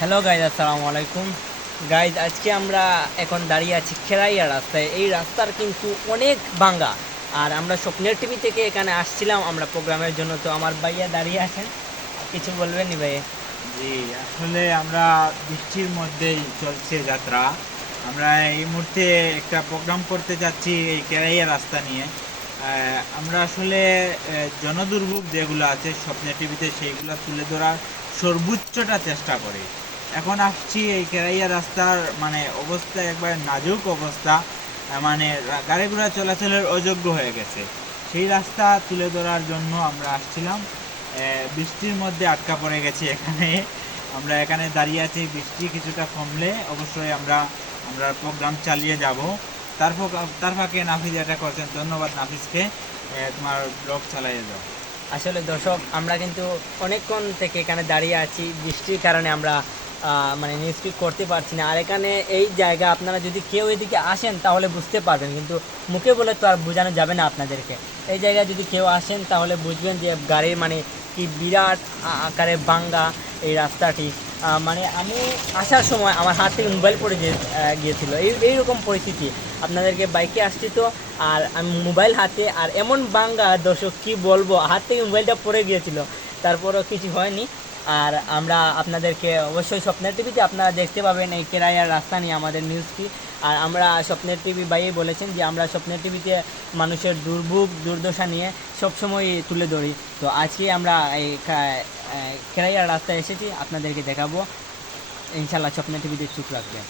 Hello guys, আসসালামু আলাইকুম। Guys, আজকে আমরা এখন দাঁড়িয়ে আছি খেরাইয়া রাস্তায়। এই রাস্তার কিন্তু অনেক ভাঙ্গা। আর আমরা স্বপ্নের টিভি থেকে এখানে আসছিলাম আমরা প্রোগ্রামের জন্য। তো আমার ভাইয়া দাঁড়িয়ে আছেন, কিছু বলবেন নি ভাই? জি, আসলে আমরা বৃষ্টির মধ্যেই চলছে যাত্রা। আমরা এই মুহূর্তে একটা প্রোগ্রাম করতে যাচ্ছি এই কেরাইয়া রাস্তা নিয়ে। আমরা আসলে জনদুর্ভোগ যেগুলো আছে স্বপ্নের টিভিতে সেইগুলো তুলে ধরার সর্বোচ্চটা চেষ্টা করি। এখন আসছি এই কেরাইয়া রাস্তার মানে অবস্থা একবার নাজুক অবস্থা। মানে গাড়ি ঘোড়া চলাচলের অযোগ্য হয়ে গেছে। সেই রাস্তা তুলে ধরার জন্য আমরা আসছিলাম। বৃষ্টির মধ্যে আটকা পড়ে গেছি এখানে। আমরা এখানে দাঁড়িয়ে আছি, বৃষ্টি কিছুটা কমলে অবশ্যই আমরা প্রোগ্রাম চালিয়ে যাব। তার ফাঁকে নাফিজ এটা করছেন, ধন্যবাদ নাফিজকে। তোমার ব্লগ চালিয়ে যাও। আসলে দর্শক, আমরা কিন্তু অনেকক্ষণ থেকে এখানে দাঁড়িয়ে আছি, বৃষ্টির কারণে আমরা মানে নিউজ স্পিক করতে পারছি না। আর এখানে এই জায়গা আপনারা যদি কেউ এদিকে আসেন তাহলে বুঝতে পারবেন, কিন্তু মুখে বলে তো আর বোঝানো যাবে না আপনাদেরকে। এই জায়গায় যদি কেউ আসেন তাহলে বুঝবেন যে গাড়ির মানে কি বিরাট আকারে ভাঙ্গা এই রাস্তাটি। মানে আমি আসার সময় আমার হাত থেকে মোবাইল পড়ে গিয়েছিল। এইরকম পরিস্থিতি। আপনাদেরকে বাইকে আসছি তো, আর আমি মোবাইল হাতে, আর এমন বাঙ্গা দর্শক কি বলবো, হাত থেকে মোবাইলটা পড়ে গিয়েছিল, তারপরও কিছু হয়নি। আর আমরা আপনাদেরকে অবশ্যই স্বপ্নের টিভিতে আপনারা দেখতে পাবেন এই কেরাইয়ার রাস্তা নিয়ে আমাদের নিউজটি। আর আমরা স্বপ্নের টিভি বাইয়ে বলেছেন যে আমরা স্বপ্নের টিভিতে মানুষের দুর্ভোগ দুর্দশা নিয়ে সবসময় তুলে ধরি। তো আজকে আমরা এই কেরাইয়ার রাস্তায় এসেছি, আপনাদেরকে দেখাবো। ইনশাল্লাহ স্বপ্নের টিভিতে চোখ রাখবেন।